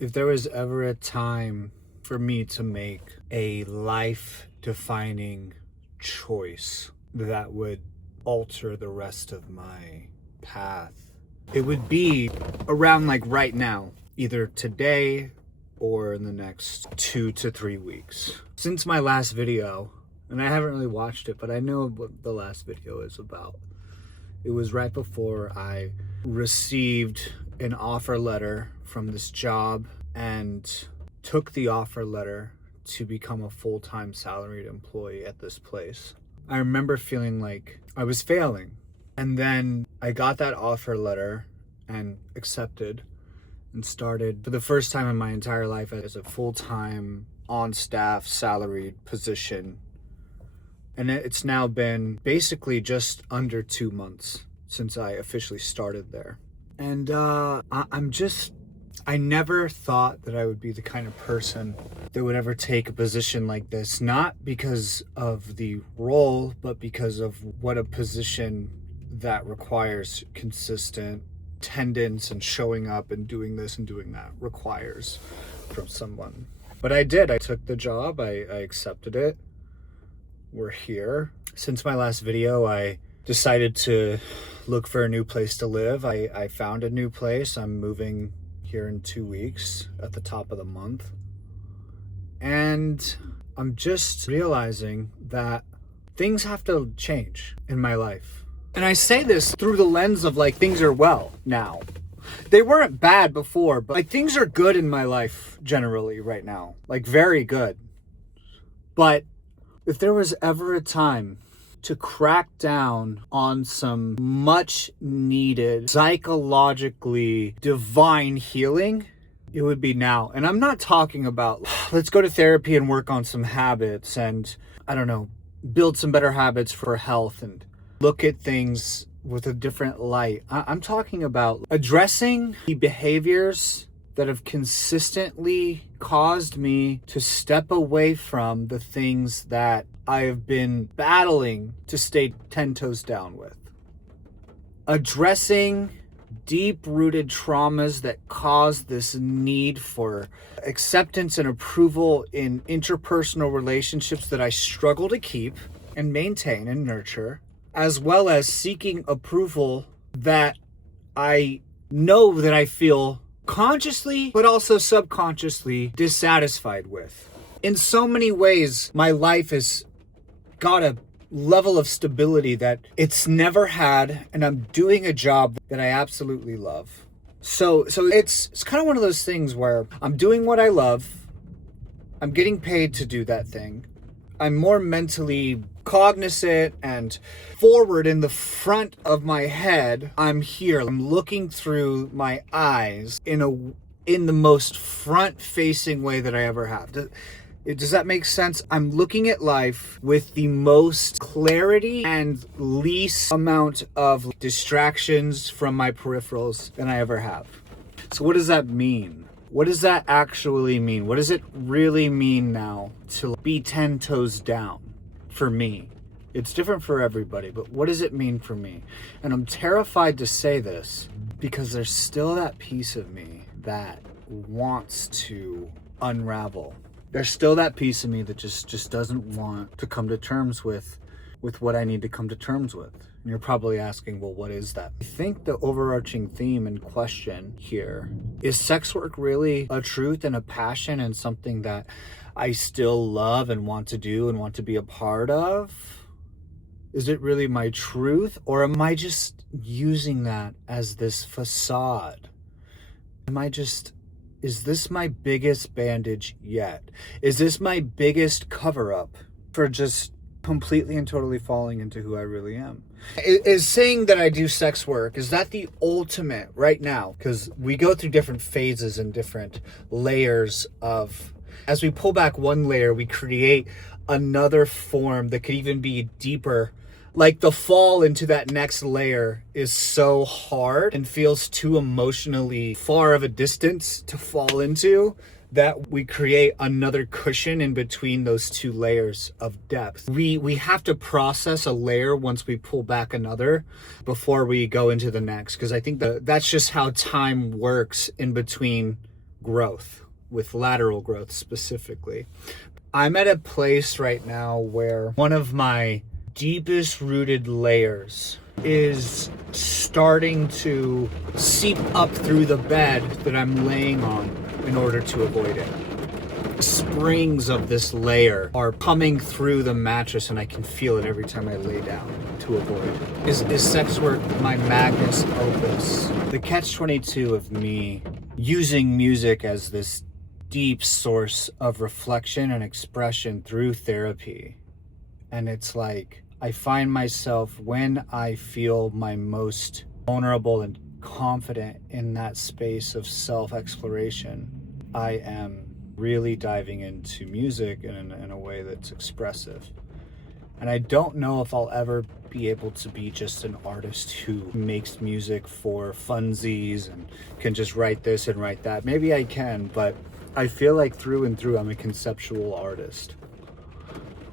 If there was ever a time for me to make a life-defining choice that would alter the rest of my path, it would be around like right now, either today or in the next 2 to 3 weeks. Since my last video, and I haven't really watched it, but I know what the last video is about. It was right before I received an offer letter from this job and took the offer letter to become a full-time salaried employee at this place. I remember feeling like I was failing. And then I got that offer letter and accepted and started for the first time in my entire life as a full-time on-staff salaried position. And it's now been basically just under 2 months since I officially started there. And I never thought that I would be the kind of person that would ever take a position like this, not because of the role, but because of what a position that requires consistent attendance and showing up and doing this and doing that requires from someone. But I did. I took the job. I accepted it. We're here. Since my last video, I decided to look for a new place to live. I found a new place. I'm moving here in 2 weeks at the top of the month. And I'm just realizing that things have to change in my life. And I say this through the lens of like things are well now. They weren't bad before, but like things are good in my life generally right now. Like very good. But if there was ever a time to crack down on some much needed psychologically divine healing, it would be now. And I'm not talking about let's go to therapy and work on some habits and I don't know, build some better habits for health and look at things with a different light. I'm talking about addressing the behaviors that have consistently caused me to step away from the things that I have been battling to stay 10 toes down with. Addressing deep-rooted traumas that cause this need for acceptance and approval in interpersonal relationships that I struggle to keep and maintain and nurture, as well as seeking approval that I know that I feel consciously, but also subconsciously dissatisfied with. In so many ways, my life has got a level of stability that it's never had, and I'm doing a job that I absolutely love. So it's kind of one of those things where I'm doing what I love. I'm getting paid to do that thing. I'm more mentally cognizant and forward in the front of my head. I'm here. I'm looking through my eyes in the most front-facing way that I ever have. Does that make sense? I'm looking at life with the most clarity and least amount of distractions from my peripherals than I ever have. So what does that mean? What does that actually mean? What does it really mean now to be 10 toes down for me? It's different for everybody, but what does it mean for me? And I'm terrified to say this because there's still that piece of me that wants to unravel. There's still that piece of me that just doesn't want to come to terms with what I need to come to terms with. And you're probably asking, well, what is that? I think the overarching theme and question here is sex work really a truth and a passion and something that I still love and want to do and want to be a part of? Is it really my truth, or am I just using that as this facade? Is this my biggest bandage yet? Is this my biggest cover-up for just completely and totally falling into who I really am? Is saying that I do sex work, is that the ultimate right now? Because we go through different phases and different layers of, as we pull back one layer, we create another form that could even be deeper. Like the fall into that next layer is so hard and feels too emotionally far of a distance to fall into that we create another cushion in between those two layers of depth. We have to process a layer once we pull back another before we go into the next, because I think that's just how time works in between growth, with lateral growth specifically. I'm at a place right now where one of my deepest rooted layers is starting to seep up through the bed that I'm laying on in order to avoid it. Springs of this layer are coming through the mattress, and I can feel it every time I lay down to avoid it. Is sex work my magnus opus? The catch-22 of me using music as this deep source of reflection and expression through therapy. And it's like, I find myself, when I feel my most vulnerable and confident in that space of self-exploration, I am really diving into music in a way that's expressive. And I don't know if I'll ever be able to be just an artist who makes music for funsies and can just write this and write that. Maybe I can, but I feel like through and through I'm a conceptual artist,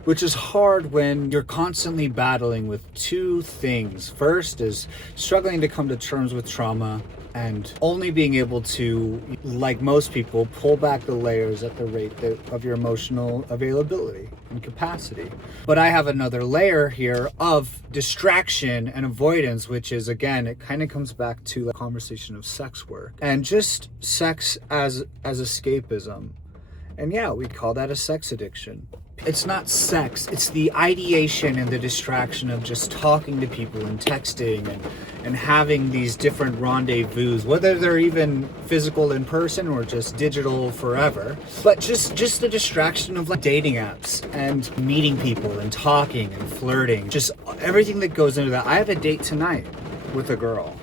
which is hard when you're constantly battling with two things. First is struggling to come to terms with trauma and only being able to, like most people, pull back the layers at the rate of your emotional availability and capacity. But I have another layer here of distraction and avoidance, which is, again, it kind of comes back to the conversation of sex work and just sex as escapism. And yeah, we call that a sex addiction. It's not sex, it's the ideation and the distraction of just talking to people and texting and having these different rendezvous, whether they're even physical in person or just digital forever. But just the distraction of like dating apps and meeting people and talking and flirting, just everything that goes into that. I have a date tonight with a girl.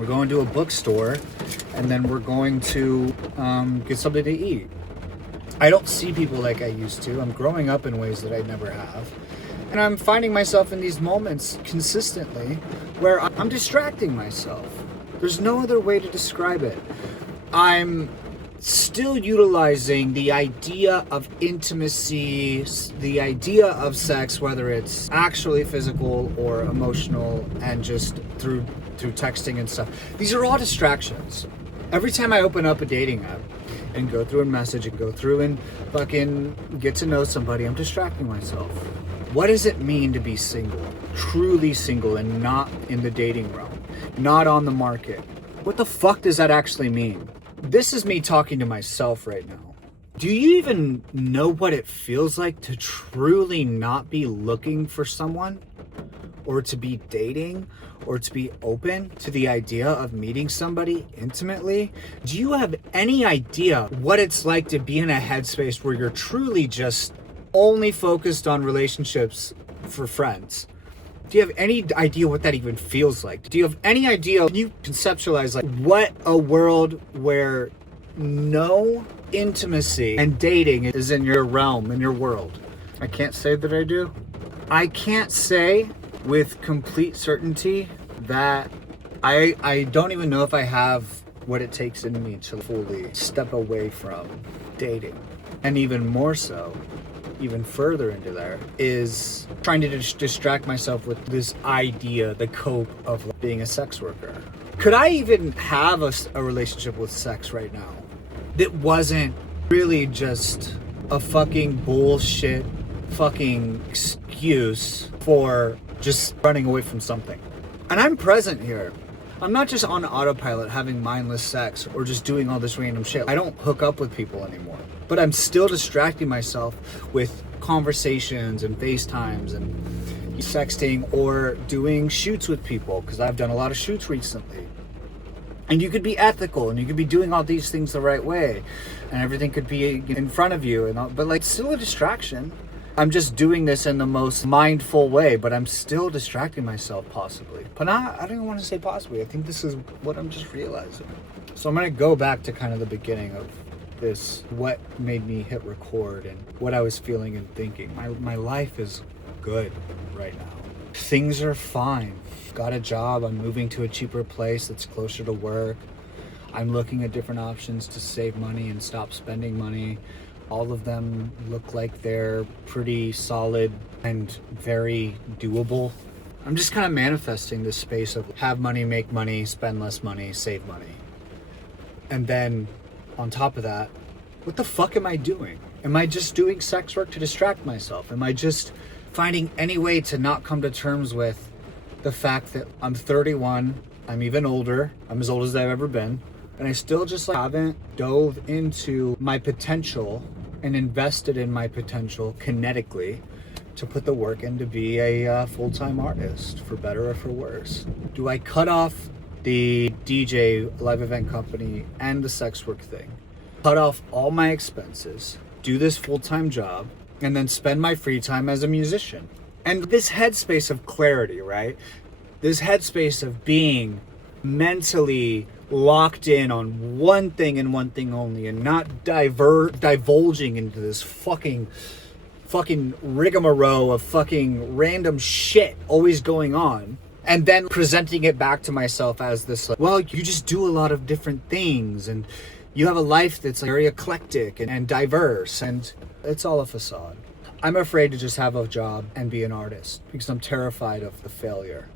We're going to a bookstore and then we're going to get something to eat. I don't see people like I used to. I'm growing up in ways that I never have. And I'm finding myself in these moments consistently where I'm distracting myself. There's no other way to describe it. I'm still utilizing the idea of intimacy, the idea of sex, whether it's actually physical or emotional, and just through texting and stuff. These are all distractions. Every time I open up a dating app and go through and message and go through and fucking get to know somebody, I'm distracting myself. What does it mean to be single, truly single, and not in the dating realm, not on the market? What the fuck does that actually mean? This is me talking to myself right now. Do you even know what it feels like to truly not be looking for someone, or to be dating, or to be open to the idea of meeting somebody intimately? Do you have any idea what it's like to be in a headspace where you're truly just only focused on relationships for friends? Do you have any idea what that even feels like? Do you have any idea, can you conceptualize like what a world where no intimacy and dating is in your realm, in your world? I can't say that I do. I can't say with complete certainty that I don't even know if I have what it takes in me to fully step away from dating. And even more so, even further into there, is trying to distract myself with this idea, the cope of being a sex worker. Could I even have a relationship with sex right now that wasn't really just a fucking bullshit fucking excuse for just running away from something? And I'm present here. I'm not just on autopilot having mindless sex or just doing all this random shit. I don't hook up with people anymore. But I'm still distracting myself with conversations and FaceTimes and sexting or doing shoots with people, because I've done a lot of shoots recently. And you could be ethical and you could be doing all these things the right way and everything could be in front of you, and all, but like still a distraction. I'm just doing this in the most mindful way, but I'm still distracting myself possibly. But I don't even want to say possibly. I think this is what I'm just realizing. So I'm going to go back to kind of the beginning of this, what made me hit record and what I was feeling and thinking. My life is good right now. Things are fine. Got a job. I'm moving to a cheaper place that's closer to work. I'm looking at different options to save money and stop spending money. All of them look like they're pretty solid and very doable. I'm just kind of manifesting this space of have money, make money, spend less money, save money. And then on top of that, what the fuck am I doing? Am I just doing sex work to distract myself? Am I just finding any way to not come to terms with the fact that I'm 31, I'm even older, I'm as old as I've ever been, and I still just like haven't dove into my potential and invested in my potential kinetically to put the work in to be a full-time artist, for better or for worse? Do I cut off the DJ live event company and the sex work thing, cut off all my expenses, do this full-time job, and then spend my free time as a musician? And this headspace of clarity, right? This headspace of being mentally locked in on one thing and one thing only, and not divulging into this fucking rigmarole of fucking random shit always going on, and then presenting it back to myself as this, like, well, you just do a lot of different things and you have a life that's like very eclectic and diverse, and it's all a facade. I'm afraid to just have a job and be an artist because I'm terrified of the failure.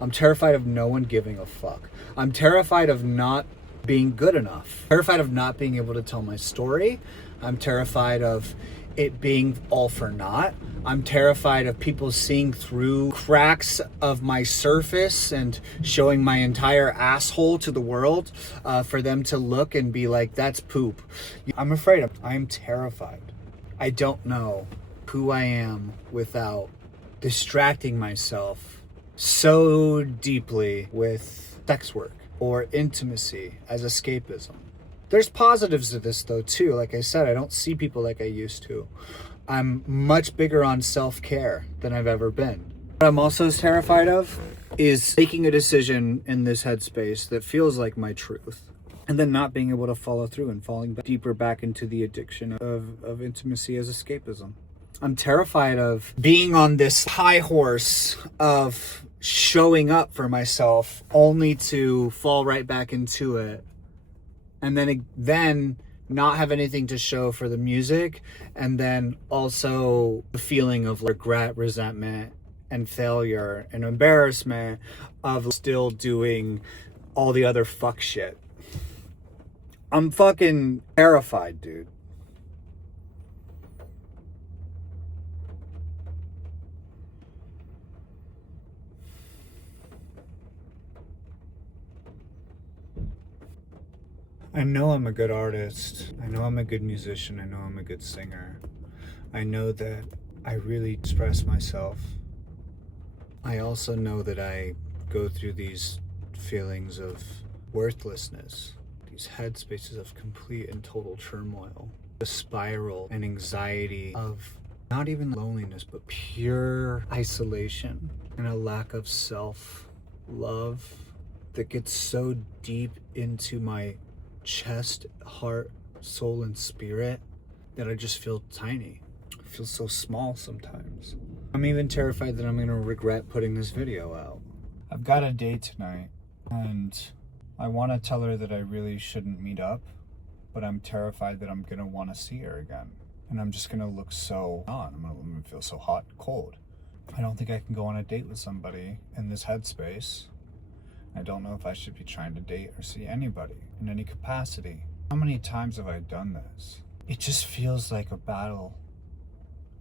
I'm terrified of no one giving a fuck. I'm terrified of not being good enough. Terrified of not being able to tell my story. I'm terrified of it being all for naught. I'm terrified of people seeing through cracks of my surface and showing my entire asshole to the world, for them to look and be like, that's poop. I'm afraid. I'm terrified. I don't know who I am without distracting myself so deeply with sex work or intimacy as escapism. There's positives to this though too. Like I said, I don't see people like I used to. I'm much bigger on self-care than I've ever been. What I'm also terrified of is making a decision in this headspace that feels like my truth, and then not being able to follow through and falling deeper back into the addiction of intimacy as escapism. I'm terrified of being on this high horse of showing up for myself only to fall right back into it, and then not have anything to show for the music, and then also the feeling of regret, resentment, and failure and embarrassment of still doing all the other fuck shit. I'm fucking terrified, dude. I know I'm a good artist. I know I'm a good musician. I know I'm a good singer. I know that I really express myself. I also know that I go through these feelings of worthlessness, these headspaces of complete and total turmoil, the spiral and anxiety of not even loneliness, but pure isolation and a lack of self-love that gets so deep into my chest, heart, soul, and spirit that I just feel tiny. I feel so small sometimes. I'm even terrified that I'm gonna regret putting this video out. I've got a date tonight, and I want to tell her that I really shouldn't meet up, but I'm terrified that I'm gonna want to see her again, and I'm just gonna look so on. I'm gonna feel so hot and cold. I don't think I can go on a date with somebody in this headspace. I don't know if I should be trying to date or see anybody in any capacity. How many times have I done this? It just feels like a battle.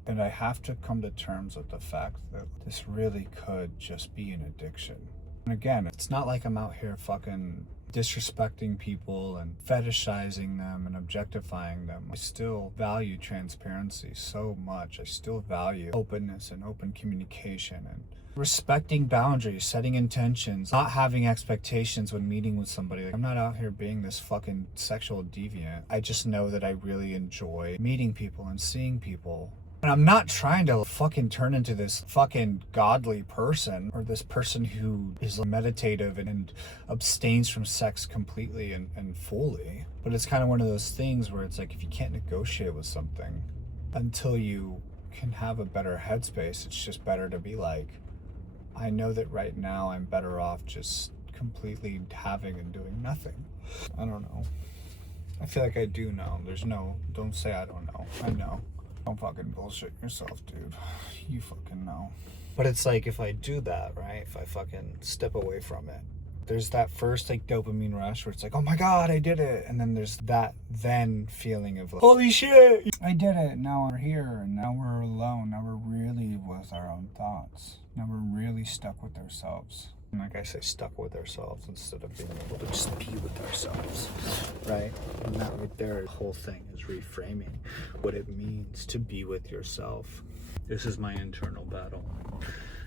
And I have to come to terms with the fact that this really could just be an addiction. And again, it's not like I'm out here fucking disrespecting people and fetishizing them and objectifying them. I still value transparency so much. I still value openness and open communication and respecting boundaries, setting intentions, not having expectations when meeting with somebody. I'm not out here being this fucking sexual deviant. I just know that I really enjoy meeting people and seeing people. And I'm not trying to fucking turn into this fucking godly person, or this person who is meditative and abstains from sex completely and fully. But it's kind of one of those things where it's like, if you can't negotiate with something until you can have a better headspace, it's just better to be like, I know that right now I'm better off just completely having and doing nothing. I don't know. I feel like I do know. Don't say I don't know. I know. Don't fucking bullshit yourself, dude. You fucking know. But it's like, if I do that, right? If I fucking step away from it There's that first like dopamine rush where it's like, oh my God, I did it. And then there's that then feeling of like, holy shit, I did it. Now we're here. And now we're alone. Now we're really with our own thoughts. Now we're really stuck with ourselves. And like I say, stuck with ourselves instead of being able to just be with ourselves, right? And that right there, the whole thing is reframing what it means to be with yourself. This is my internal battle.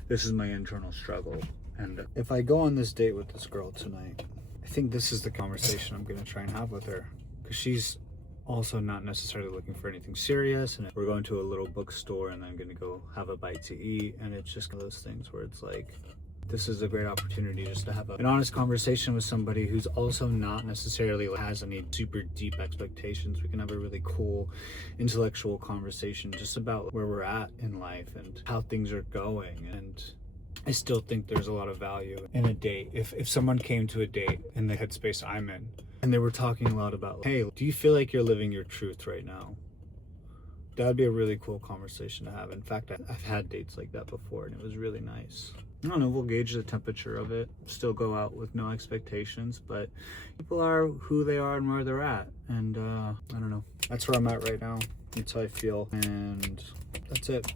This is my internal struggle. And if I go on this date with this girl tonight, I think this is the conversation I'm going to try and have with her. Because she's also not necessarily looking for anything serious. And we're going to a little bookstore and I'm going to go have a bite to eat. And it's just one of those things where it's like, this is a great opportunity just to have an honest conversation with somebody who's also not necessarily has any super deep expectations. We can have a really cool intellectual conversation just about where we're at in life and how things are going. And I still think there's a lot of value in a date. If someone came to a date in the headspace I'm in and they were talking a lot about, hey, do you feel like you're living your truth right now? That would be a really cool conversation to have. In fact, I've had dates like that before and it was really nice. I don't know, we'll gauge the temperature of it, still go out with no expectations, but people are who they are and where they're at. And I don't know, that's where I'm at right now. That's how I feel. And that's it.